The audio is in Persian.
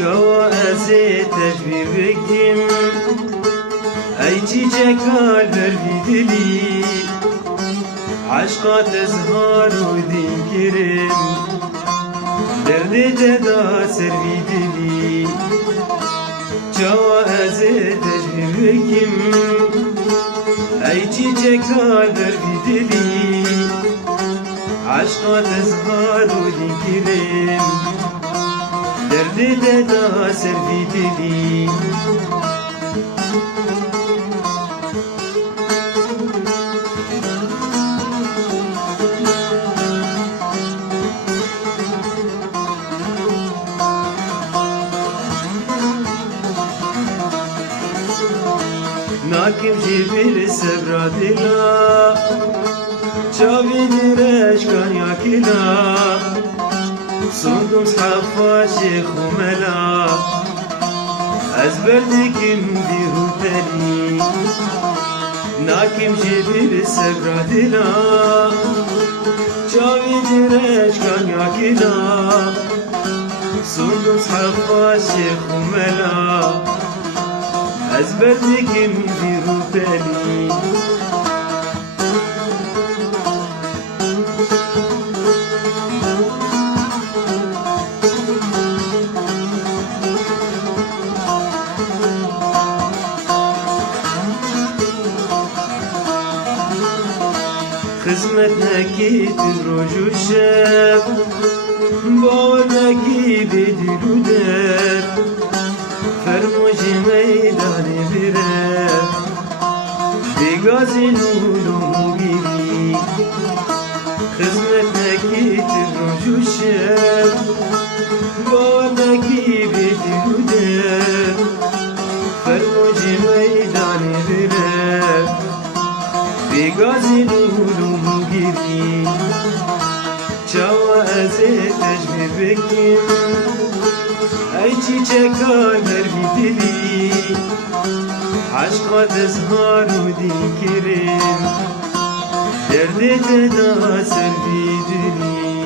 چاوا ازی تجبیر بگیم ای چیچکال بروی دلی عشقات ازهار و دین کرم درد ددا سروی دلی چاوا ازی تجبیر بگیم ای چیچکال بروی دلی عشقات ازهار و دین کرم درد ددا سروی دلی ناکم جیبیر سبرا دلا چاوی دیرش کانیا کلا صندوق صحفا شیخ و ملا از بردکم بیرو تلی ناکم جیبیر سبرا دلا چاوی دیرش کانیا کلا صندوق صحفا شیخ و ملا از بردکم بیرو تلی خدمت نکی تو روز و شب باور نکی به دل و در فرموش میدان بره بگازی نولو گیری خدمت نکی تو روز و شب باور نکی به دل و در فرموش میدان بره بگازی نولو گیری چاوا ازی تجبیر بگیم ای چیچکان بروی دلی عشقات ازهار و دین کرم درد ددا سروی دلی